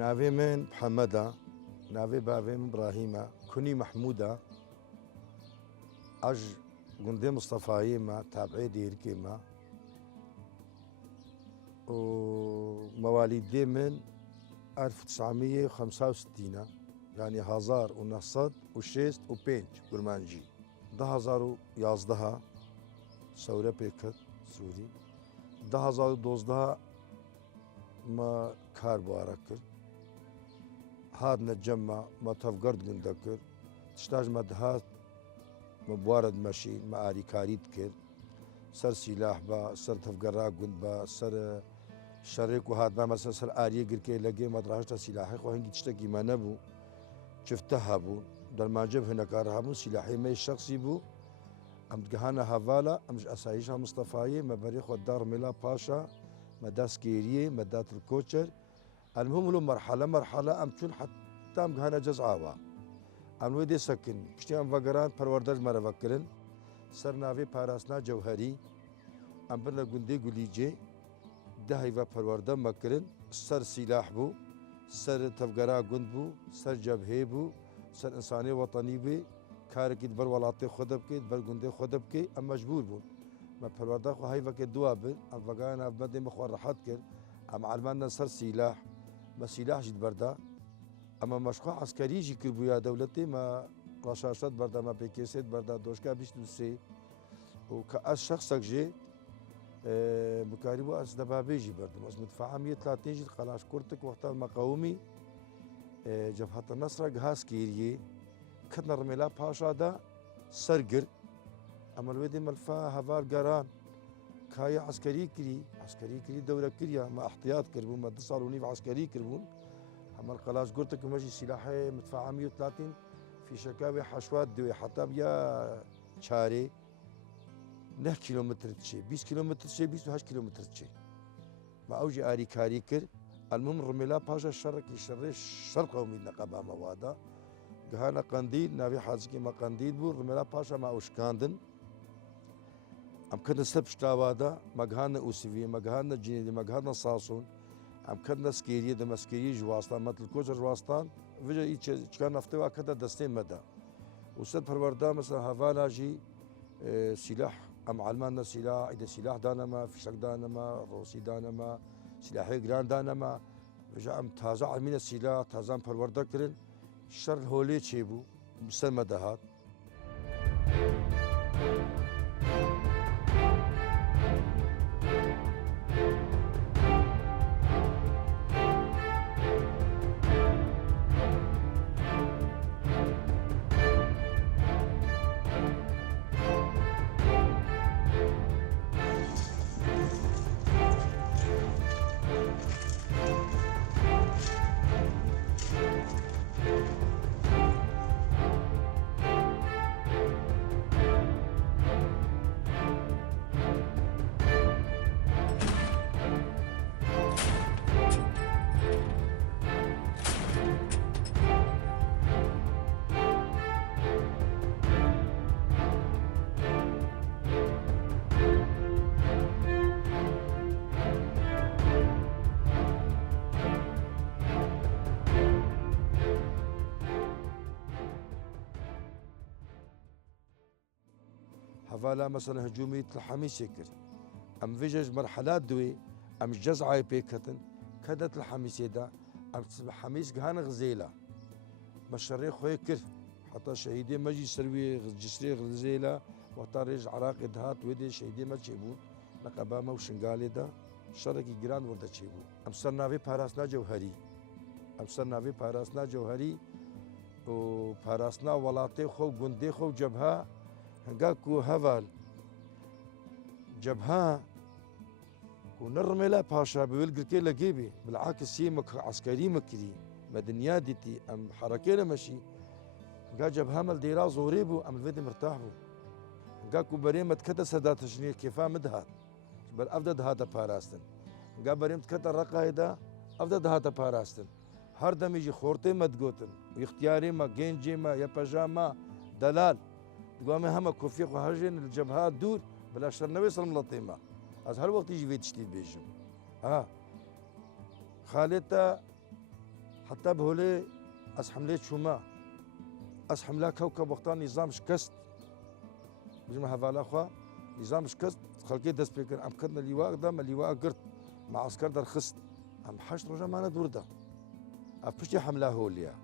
ناوی من محمده، ناوی باوی من ابراهیمه، کنی محموده، اج گنده مصطفایی ما تابعی دیرکی ما و مواليدي من 1965 يعني 1906 گرمانجی 2011 ثوره پیکت سوری 2012 ما کار بواره کرد هاد نجمع ما تفقرد گنده کرد تشتاج ما دهات ما بوارد ماشي ما آري كاريد كر سر سلاح با سر تفقرا گند با سر شريك وهاد ما مثلا سر آري قركي لقي ما دراشتا سلاحي خو هنگي تشتكي ما نبو شفتها بو در ما جب هنا كارها بو سلاحي ما الشخصي بو ام تقهانا هفالا امش اسايشها مصطفاي ما بريخ الدار ملا باشا ما داس كيريه ما دات الكوتشر المهم له مرحله ام تشون حتى ام قهانا جزعاوا ام ودي سكن بشتي ام فقران پروردج مرا فكرن سر ناوي پاراسنا جوهري ام برنا گندي گليجي ده هيفا پرورده مكرن سر سلاح بو سر تفقرا گند بو سر جبهه بو سر انساني وطني بي كاركيد بر ولاتي خدب كيد بر گندي خدب كي ام مجبور بو ما پرورده خو هيفا كي دوابن ام فقان ام بدي مخور راحت كر ام علمانا سر سلاح ما سلاح جد بردا اما مشروع عسكري جي كربو يا دولتي ما رشاشات بردا ما بيكيسات بردا دوشكا بيشتوسي وكأس شخصك جي بكاريبو أس دبابي جي بردا بس مدفع 130 جي خلاص كورتك وقت المقاومي جبهة النصر جهاز كيري كتنا رميلا باشا دا سرقر اما الويدي ملفا هفال قران كايا عسكري كري دولة كريا ما احتياط كربون ما تصالوني في عسكري كربون عمل خلاص قلت لك ماشي سلاحي مدفع 130 في شكاوي حشوات دوي حتى بيا شاري 9 كيلومتر تشي 20 كيلومتر تشي 28 كيلومتر تشي ما اوجي اري كاري كر المهم رميلا باشا الشرك يشري الشرق قومي نقابه موادا قهانا قنديل نبي حازكي ما قنديل بو رميلا باشا ما اوشكاندن ام كنا سبشتاوادا ما قهانا اوسيفي ما قهانا جنيدي ما قهانا صاصون ام كنا سكيريه دم سكيريه جواستان مثل كوجر جواستان وجه ايش كان نفتوا كذا دستين مدى وسد بروردا مثلا هافالا جي سلاح ام علمانا سلاح اذا سلاح دانما فشك دانما روسي دانما سلاحي جران دانما وجه ام تازه علمين السلاح تازه بروردا كرن شر هولي تشيبو بسن مدهات حفالا مثلا هجومي الحميس يكر ام فيجج مرحلات دوي ام جزعه بيكتن كدت الحميس دا ام حميس جهان غزيله مشري خوي كر حتى شهيدي مجي سروي جسري غزيله وطارج عراق دهات ودي شهيدي ما تشيبون نقبا مو شنغالي دا شركي جيران ورده تشيبون ام سرناوي باراسنا جوهري و باراسنا ولاتي خو گندي خو جبهه هنگاكو هفال جبهة ونرمي لا باشا بيلقر كي لقيبي بالعكس هي عسكري مكري مدنيا ديتي ام حركينا ماشي هنگا جبهة مال ديرا زوريبو ام الفيدي مرتاحبو هنگاكو بريمة كتا سدا تشنير كيفا مدهات بل افدد هذا باراستن هنگا بريمة كتا رقايدا افدد هذا باراستن هر دم يجي خورتي مدقوتن واختياري ما جينجي ما يا بجاما دلال تقوم هم كوفيق وهرجن الجبهات دور بلا شر ويصل ملطيمه از هر وقت يجي في تشتيت بيجم خالتا حتى بهولي از حملة شوما از حملة كوكب وقتان نظام شكست بجمع هفالا خوا نظام شكست خلقي دست بكر ام كدنا اللواء قدام اللواء قرت مع عسكر در خست ام حشت رجا معنا دوردا افشتي حملة هوليا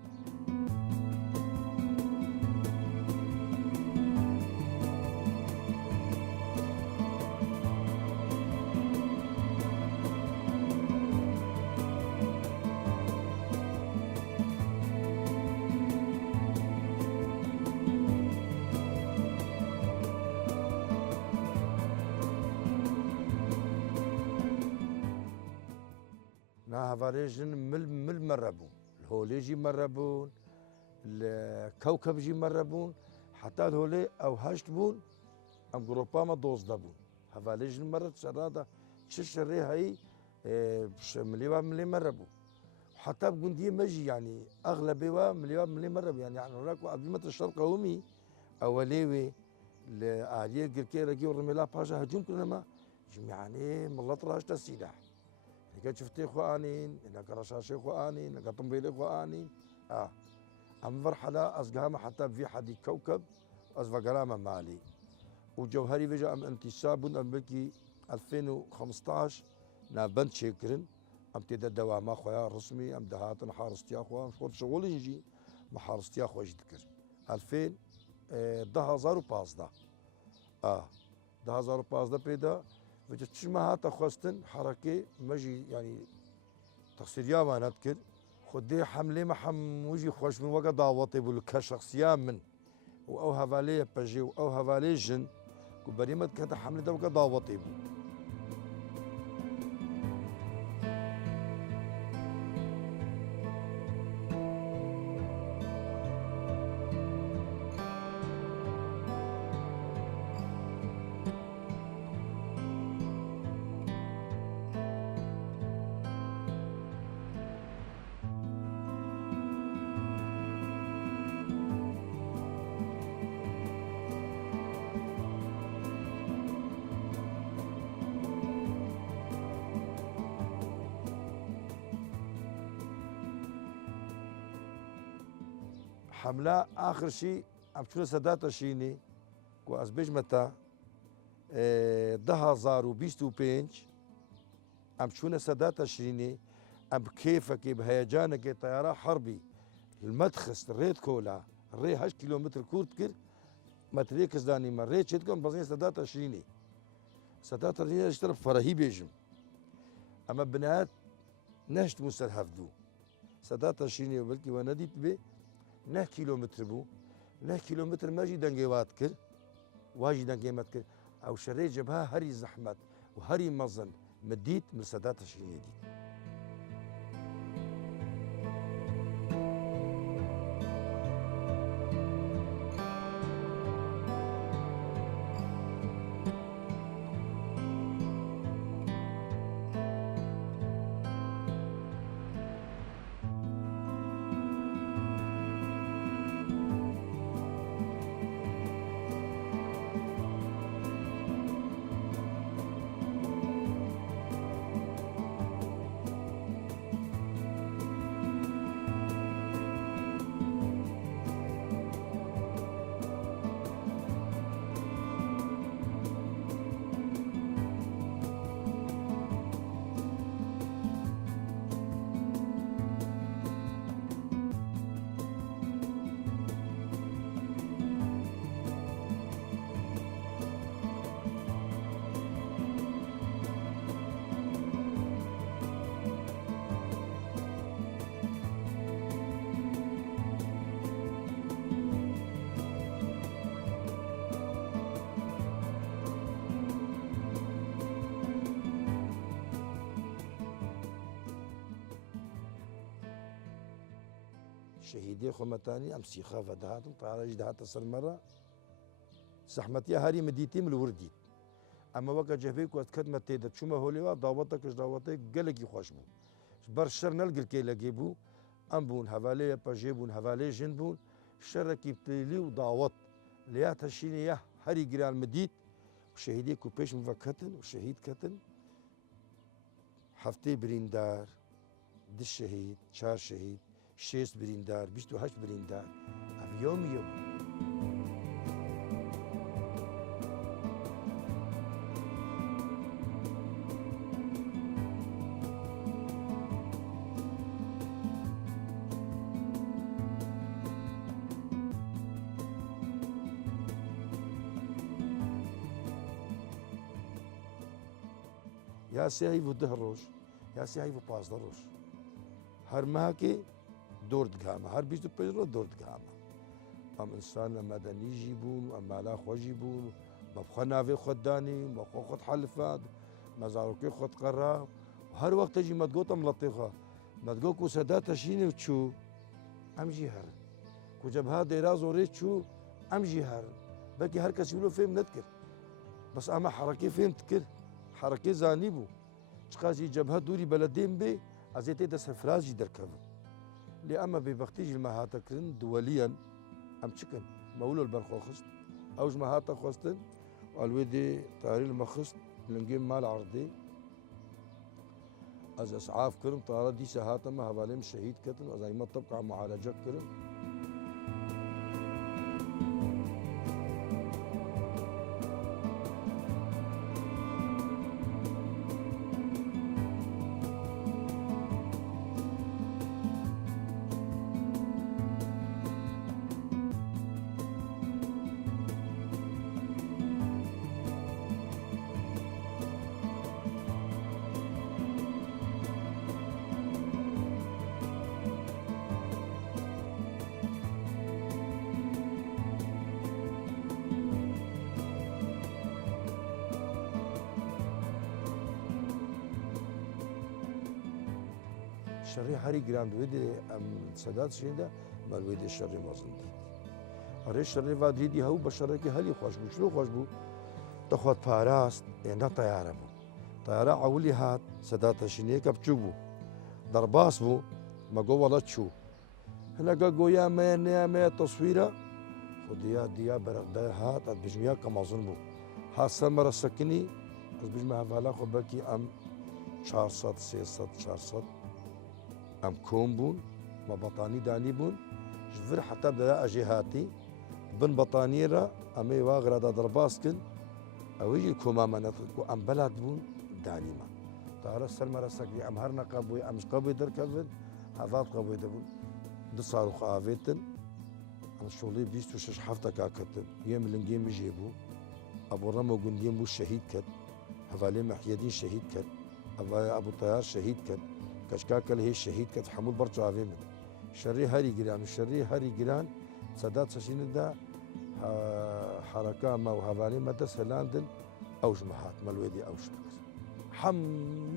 نا هفاريجن مل مربون الهوليجي مربون الكوكب جي مربون حتى الهولي او هشت بون ام جروبا ما دوز دبون هفاريجن مرت شراده شري هاي مليوا ملي مربون حتى بجندي مجي يعني اغلبها ملي مربون يعني هناك عظيمه الشرق قومي اوليوي لآلية جركي رجي ورميلا باشا هجوم كلما يعني ملط راش السلاح هناك شفتي خوانين هناك رشاشي خوانين هناك طنبيلي خوانين ام مرحله ازقامه حتى في حد كوكب ازفقرامه مالي وجوهري فيجا ام انتساب ام بلكي 2015 نابند شكرن ام تدا دوام خويا رسمي ام دهات حارستي اخوا شغل شغل يجي ما حارستي اخوا جدكر 2000 2015 2015 بيدا وجدت تشمها تخوستن حركة مجي يعني تصيريا ما نذكر خدي حملة محم وجي خوش من وقت دعوتي كشخصيا من او هفالي بجي او هفالي جن كبريمة كانت حملة ده وقت دعوتي حملة آخر شيء عم تشوف سادات شيني كواس بيج متى 2025 عم تشوف سادات شيني عم كيفك بهيجانك طيارة حربي المدخس الريت كولا الري 8 كيلومتر كورتكر ما تريكس داني مريت شتكم بزين سادات شيني سادات شيني اشترب فرهي بيجم اما بنات نهشت مسترهف دو سادات شيني وبلكي ونديت بي 9 كيلومتر بو 9 كيلومتر ماجي دنجيوات كر واجي دنجيمات كر او شري جبهه هري زحمت وهري مزن مديت من سادات الشيني دي شهيدي خمتاني ام سيخا فدهاتم طيارة جدهات سر مرة زحمتي هاري مديتي من الوردي اما وقت جهبيك وقت كدمة تيدا تشوما هوليوا دعوتك دعوتك قلقي خوش بو بر الشر نلقل كي لقيبو ام بون هفالي باجيبون هفالي جنبون الشر كيبتلي ودعوت ليات هالشيني يا هاري قرال مديت وشهيدي كوبيش مفكتن وشهيد كتن حفتي بريندار دش شهيد شار شهيد 6 بریندار 28 بریندار ئەم یۆمیە بوو. یا سێ و 10 ڕۆژ یا سێ و 15 ڕۆژ هەر ماکێ دۆردگامە هەر 25 ڕۆژ دۆردگامە ئەم ئینسان لە مەدەنیژی بوون و ئەم مالا خۆشی بوون مەبخوا ناوێ خۆتدانی مەخۆ خۆت حەلفات مەزارۆکەی خۆت قەڕا هەر وەختەژی مەدگۆتم لەتێخوا مەدگۆ و سەدا تەشینێ و چوو ئەمژی هەر کو جەبها دێرا زۆرێ چوو ئەمژی هەر بەلکی هەر کەسی ولۆ فێم نەتکرد بەس ئەمە حەڕەکەی فێم کرد حركي زاني بو تقاسي جبهة دوري بلدين بي عزيتي دا سفراجي دركبن لي اما ببختيج المهاتا كرن دوليا ام تشكن مولو البرخو خست اوج مهاتا خستن والويدي طاري المخست لنجيم مال عرضي از اسعاف كرن طارة دي سهاتا ما هباليم شهيد كتن وزي ما طبقا معالجة كرن شري هاري جراند ويدي ام سادات شيندا مال ويدي شري مازندي اري شري فاديدي هو بشركي هلي خوش بو شنو خوش بو تاخذ باراست يعني طياره بو طياره عولي هات سادات شيني كبچو درباس بو ما جو والله تشو هنا قويا ما تصويره خديا ديا برغدا هات بجميع كمازن بو ها سمر سكني بجمع هفالا خو بكي ام 400 300 400 ام كوم بون ما بطاني داني بون جفر حتى بدا اجيهاتي بن بطانيرة امي واغرا دا درباسكن او يجي كوما مناطق ام بلد بون دانيما طار السلمى رسكي ام هرنا قبوي ام قبوي دركبن هذا قبوي دبون دصارو خافيتن ام شغلي 26 حفته كاكتن يوم لنجيم يجيبو ابو رمو قنديم بو شهيد كت هفالي محيدين شهيد كت ابو طيار شهيد كت كشكاك اللي هي شهيد كت حمود برجع من شري هاري جيران وشري هاري جيران سادات سشين دا حركة ما وهفالي مدى سلاندن أو جماعات مالويدي أو شركة حم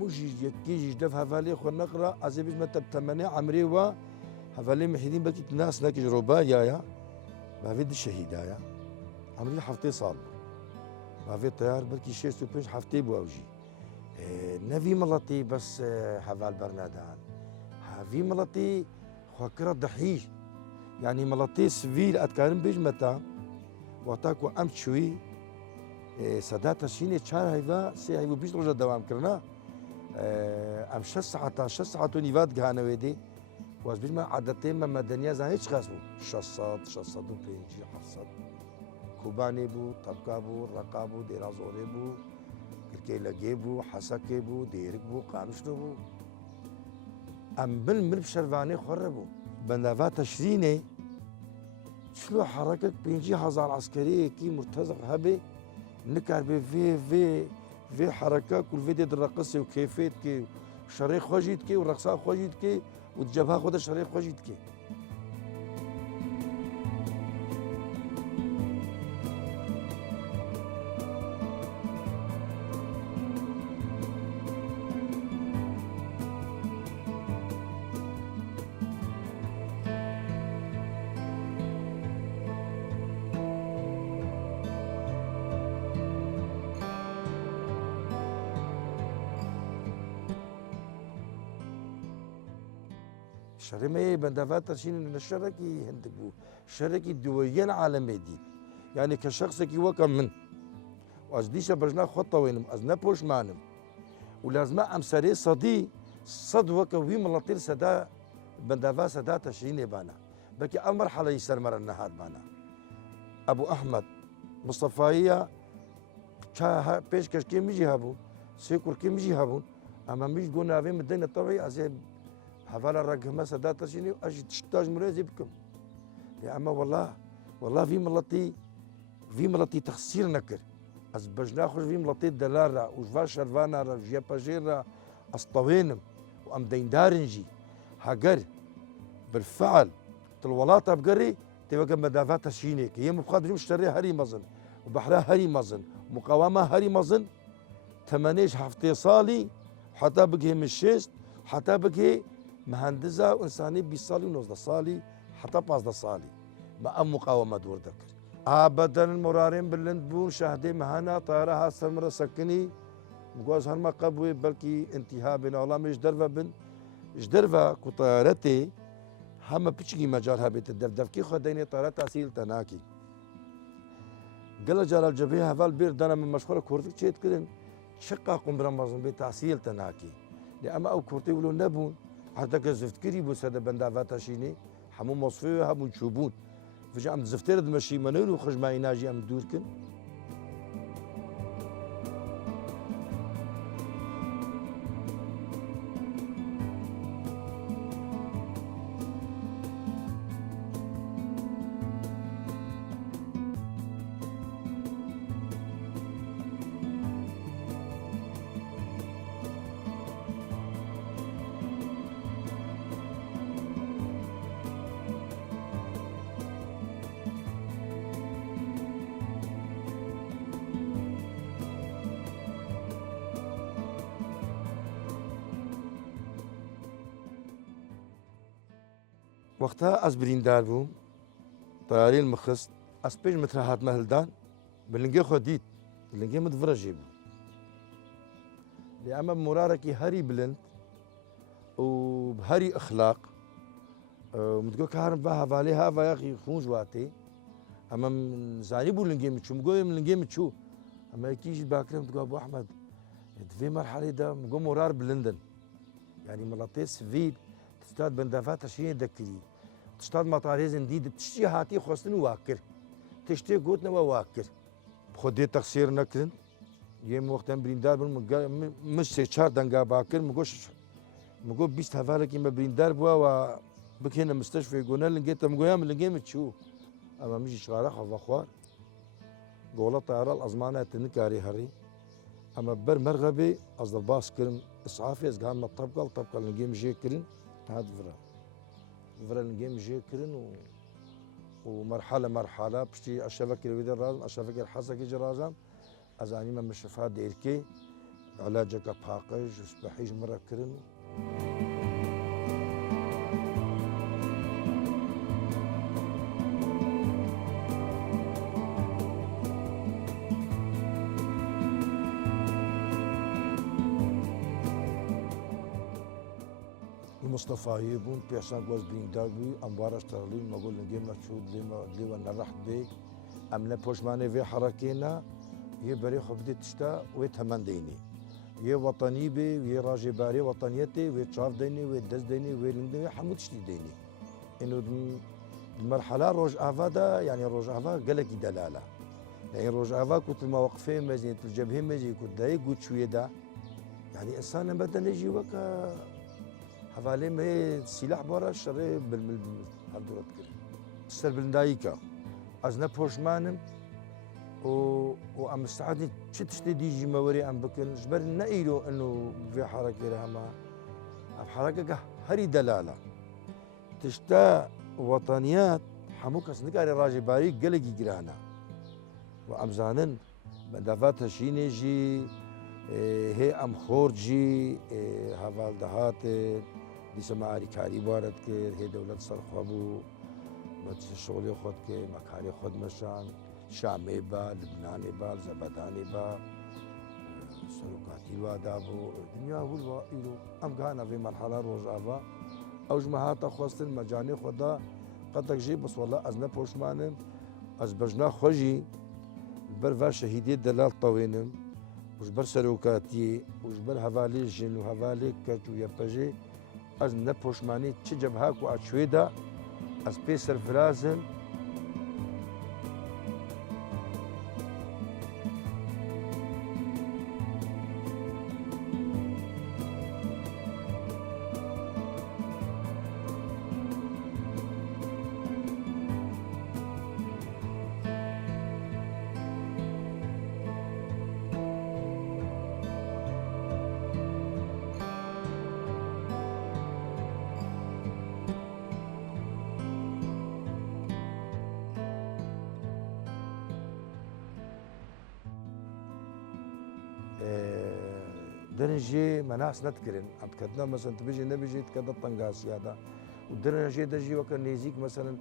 مجي يكيجي دف هفالي خو نقرا عزيز متى بتمنى عمري و هفالي محيدين بكي ناس ناكي ربايا يا ما في الشهيدة يا عمري حفتي صال ما في طيار بلكي شيء سوبيش حفتي بواوجي نفي ملطي بس هفال برنادان هافي ملطي خاكرة ضحيش يعني ملطي سفيل أتكارن بيجمتا واتاكو أم شوي سادات شيني تشار هيفا سي هيفو بيش رجع دوام كرنا أم 6 ساعات نيفات جهانا ويدي واز بيجمع عادتين ما مدنيا زان هيش غاسبو شصات وبينجي حفصات كوباني بو طبقا بو رقابو ديرازوري بو كركي لقيبو حسكي بو ديرك بو قامشتو بو ام بن بشرفاني خربو بندافا تشريني شلو حركة بينجي هزار عسكري كي مرتزق هبي نكر في حركة كل فيديو الرقصي وكيفيت كي شريك خوجيت كي والرقصة خوجيت كي والجبهة خود شريك خوجيت كي شرمي بندافات ترشين من الشركي هندك بو شركي دوليا عالمي دي يعني كشخص كي وكم من وازديش برجنا خطة وينم ازنا بوش مانم ولازم ام سري صدي صد وكا وي ملطير سدا بندافع سدا تشرين بانا بكي أول مرحلة يسر مر النهار بانا أبو أحمد مصطفى شا بيش كشكي ميجي هابون سيكور كي ميجي هابون أما مش قلنا في مدينة الطبيعي أزي حفالة رقم سدا تشرين أجي تشتاج مريزي بكم يا أما والله في ملتي تخسير نكر از بجنا خوش في ملتي دلار وجفا شرفانا را جيا باجيرا اسطوينم وام ديندارنجي هاجر بالفعل الولاطه بقري تبقى مدافعات شينيك هي مقادر مشتري هري مزن وبحرها هري مزن مقاومه هري مزن ثمانيش هفتي صالي حتى بقي مشيست حتى بقي مهندسه وانساني بيصالي ونوزد صالي حتى باز صالي ما ام مقاومه دور ذكر ابدا المرارين باللند بون شاهدي مهنا طيارها سمره سكني مقواز هرما قبوي بلكي انتهاء بين والله مش درفا بن ايش درفا كو طيارتي هم بيشكي مجالها بيت الدفدف كي خديني طيارات اسيل تناكي قال جلال الجبهه هفال بير دانا من مشهور كورتك تشيت كلن شقا قم برمزن بيت اسيل تناكي لأما او كورتي ولو نبون حتى كزفت كري بو سدا بندافاتا شيني حمو مصفي هم تشوبون فجأة عم زفتير دمشي منول وخرج معي ناجي عم دوركن وقتها از بريندار بوم طيارين المخص از بيج مترهات مهلدان باللنجي خديت اللنجي متفرجي بو لأما مراركي هري بلند وبهري اخلاق ومتقول كهرم بها فاليها فياخي خون جواتي اما زاني بو لنجي متشو مقول من لنجي متشو اما يكيجي باكرم تقول ابو احمد في مرحله ده مقول مرار بلندن يعني ملطيس سفيل تستاد بندافات شيء ذكري تستاد مطاريز جديد تشتي هاتي خوستن واكر تشتي قوتنا وواكر خدي تقصير نكرن يم وقت بريندار مش شهر دنگا باكر مقول بيست هفالك ما بريندار بوا و بكينا مستشفى يقولنا لقيت مقويام لقيت تشو اما مش شغاله خف اخوار قولة طيارة الازمانه تنكاري هري اما بر مرغبي اصدر باس كرم اسعافي از قام طبقه لقيم جي كرن هاد فرا الجيم جي كرن ومرحله بشتي الشبكه اللي رازم الشبكه الحاسه كي رازم ازاني ما مش فاد ديركي علاجك باقج وسبحيج مره كرن مصطفى يبون بيحسن جوز بين داغوي امبارش ترلين ما قول نجي مشهود لما نرحت بي امنا بوشماني في حركينا يبري خبدي تشتا ويتهمن ديني يه وطني بي ويه راجي باري وطنيتي ويتشاف ديني ويدز ديني ويلندي حمود تشتي ديني انه المرحله روج افا دا يعني روج افا قالك دلاله يعني روج افا كنت المواقفين مزينه الجبهه مزي كنت داي قلت شويه دا يعني انسان بدنا يجي وكا حوالي ما سلاح برا شري هالدورات كده السر بالدايكا ازنا بوشمانم وام مستعد تشتي ديجي موري ام بكن جبر نايلو انه في حركه رهما حركه هري دلاله تشتا وطنيات حموك سنقاري راجي باري قلقي جرانا وام زانن مدافات شيني جي هي ام خورجي هفال دهات دي سماعي كاري بارد كير هي دولة سرخوابو بس الشغل ياخد كي مكاري خد مشان شامي با لبناني با زبداني با سلوكاتي وادابو الدنيا هو إلو أم كان في مرحلة روجافا أو جماعات خواستن مجاني خدا قدك جي بس والله أزنا بوشمانم أز بجنا خوجي برفا شهيدي دلال طوينم وجبر سلوكاتي وجبر هفالي جن وهفالي كت ويبجي از نپوشمانی چه جبهه کو اچویدا از پی سرفرازم درنجي مناس نتكرن عم كدنا مثلا تبيجي نبيجي تكدنا طنقاس هذا ودرنجي دجي وكان نيزيك مثلا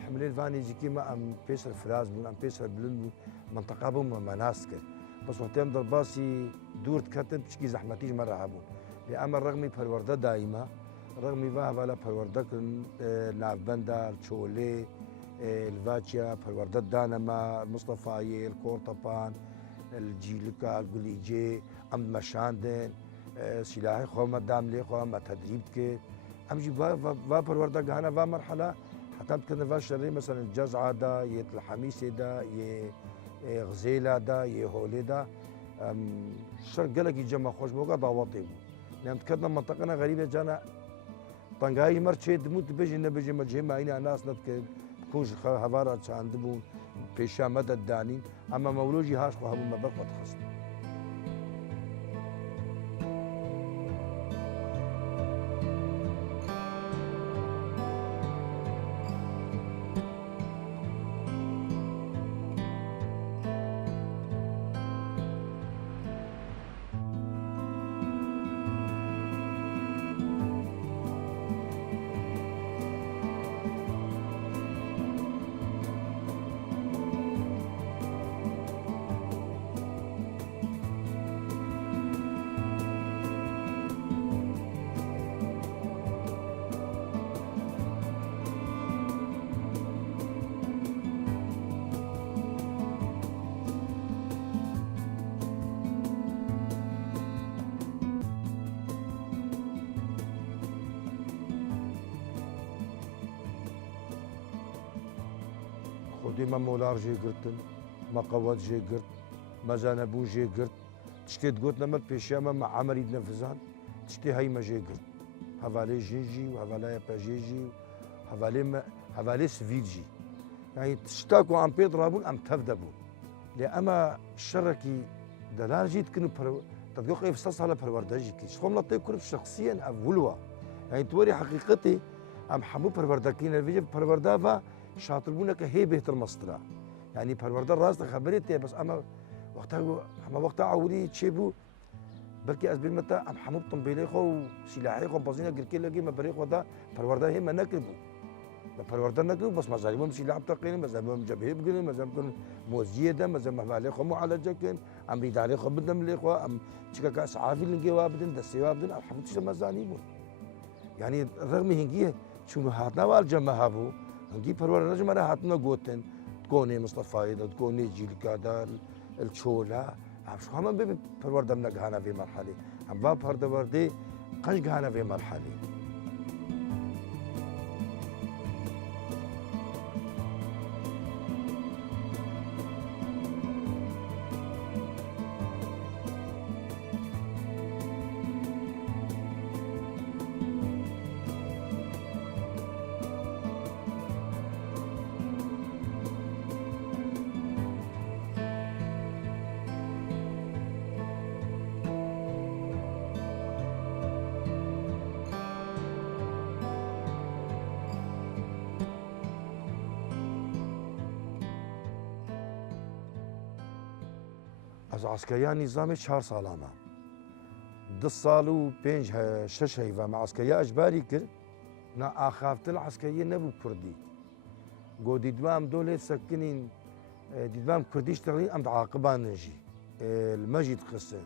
حملين فاني زيكي ما ام بيسر فراز بون ام بيسر بلند منطقه بون مناس كر بس وقتين ضرباسي دور تكتن تشكي زحمتيج مره عبون اما رغم پرورده دائما رغم فيها ولا پرورده نافبندا الشولي الفاتشا پرورده دانما المصطفى الكورطبان الجيلكا الجليجي ام مشاندن سلاحي خو ما دام لي خو ما تدريب كي ام جي با پرورده غانا با مرحله حتى كنا فا شري مثلا الجزعه دا يه الحميسه دا يه غزيله دا يه هولي دا شرق قالك يجمع خوش بوقا ضاوطي يعني تكدنا منطقنا غريبه جانا طنقاي مرشي دموت بيجي نبيجي مجهمه هنا ناس نتك كونش هفارة عندبون بيشا مدى الدانين اما مولوجي هاش خو هم مبلغ وتخص خودی ما مولار جي قرتن ما قوات جي قرت ما زانبون جي قرت تشتي تقول نمت بيشيا ما عمري نفزان تشتي هاي ما جي قرت هفالي جيجي وهفالي باجيجي هفالي سفيجي يعني تشتاكو عم بيضربون ام تفدبون لأما الشركي دلال جيت كنو تدقيق يفصصها لبرورداجي كي شخوم لطيب كرب شخصيا أولوا يعني توري حقيقتي ام حمو پروردكين الفيجي پروردافا شاطربونك هي بهتر مصدرا يعني پرورده راست خبرتي بس اما وقتها عوري تشيبو بلكي از بالمتا ام حمو طنبيلي خو سلاحي خو بزينا قركي لقي ما بريق ودا پرورده هي ما نكربو پرورده نكربو بس مزاليمهم سلاح بتقين مزاليمهم جبهه بقين مزاليمهم موزيه ده مزاليمهم عليه خو معالجه كن ام ريد عليه خو بدم لي خو ام تشكا كاس عافي لنجي وابدن دسي وابدن ام حمو تشم مزاليمهم يعني رغم هنجيه شنو هاتنا والجماعه هابو هنجي پرورده نجم انا هاتنا قوتن تكوني مصطفى ده تكوني جيلكا ده الشولا شو هم بي پرورده من غانا في مرحله هم با پرورده قش غانا في مرحله از عسكريان نظامي 4 سالانه 2 سال و 5 6 هيفا مع عسكريه اجباري كر نا اخافت العسكريه نبو كردي قو ديدمام دولة سكنين ديدمام كردي اشتغلين ام عاقبان نجي المجد خسن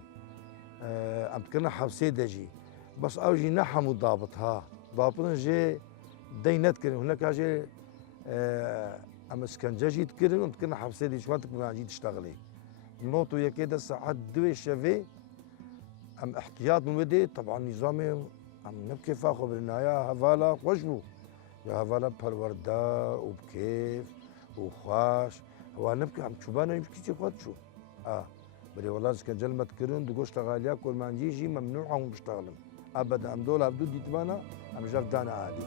ام كنا حبسي دجي بس اوجي نحمو ضابطها ضابطن جي دينت كن هناك جي ام اسكنجه جيت كرن ام كنا حبسي دي شوانت كنا جيت تشتغلي نوتو يا كده ساعات 2 شافي ام احتياط من ودي طبعا نظامي ام نبكي فاخو بالنهايه هفالا خوش بو يا هفالا پرورده وبكيف وخواش هو نبكي عم تشوبانا يمكن تي خود شو بري والله كان جلمت كرن دقوش تغاليا كل ما نجيجي ممنوع هم بيشتغلن ابدا ام دول عبدو ديتمانا ام جاف دانا عادي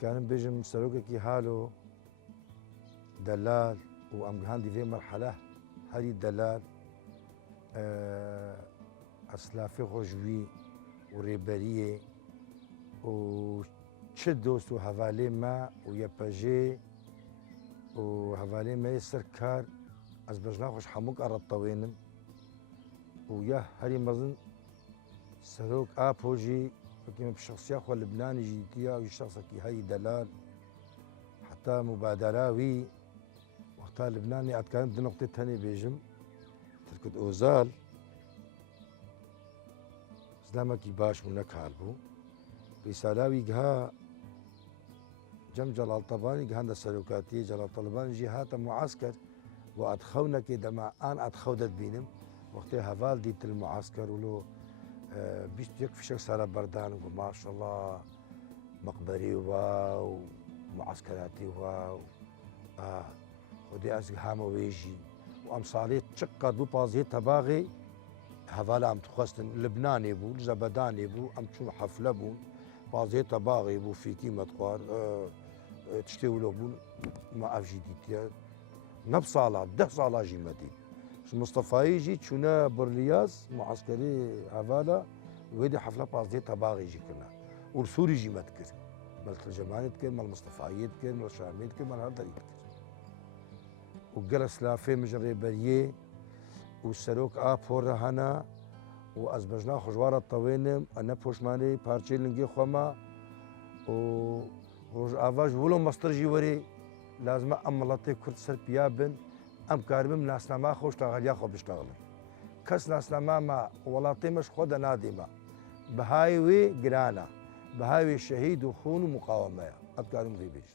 كان بيجم سلوكي حاله دلال وام عندي في مرحله هذه الدلال اسلافي خوشوي وريبريه وتشدوس وهفالي ما ويباجي وهفالي ما يسركار از بجنا خوش حموك ارد طوينم ويا هري مزن سلوك ابوجي كيما بالشخصية خو لبناني جيتيا ويشخصك هاي دلال حتى مبادراوي وقتها لبناني عاد كانت نقطة تاني بيجم تركت أوزال سلامكي باش منك هالبو بيسالاوي جها جم جلال طباني جهاند السلوكاتية جلال طلباني جهات معسكر وأدخونا كده ما أنا أدخودت بينم وقتها هفال ديت المعسكر ولو بيشت يكفي شخص على بردان وقال ما شاء الله مقبري واو معسكراتي واو ودي أزق هامو ويجي وأمصالي تشقد بو بازي تباغي هذا عم تخواستن لبناني بو زبداني بو أم تشوف حفلة بو بازي تباغي بو في كيما تقار تشتيولو بو ما أفجي ديتيا نب صالة ده صالة جيمتي مصطفى يجي تشونا برلياز معسكري هفالا ويدي حفله بازدي تباغي يجي كنا ورسوري جي متكر مال ترجماني تكر مال مصطفى يتكر مال شامي تكر مال هذا يتكر وجلس لافي مجري بريه والسلوك فور هنا وازبجنا خجوار الطوينم انا بوشماني بارتشي لنجي خوما و روج افاج ولو مسترجي وري لازم املاتي كرت سربيابن ام كاربم ناسنامه خوش تغاليا خو بيشتغلن كس ناسنامه ما ولاتي مش خود نادمه بهايوي جرانا بهايوي شهيد وخون ومقاومه ابكارم في بيش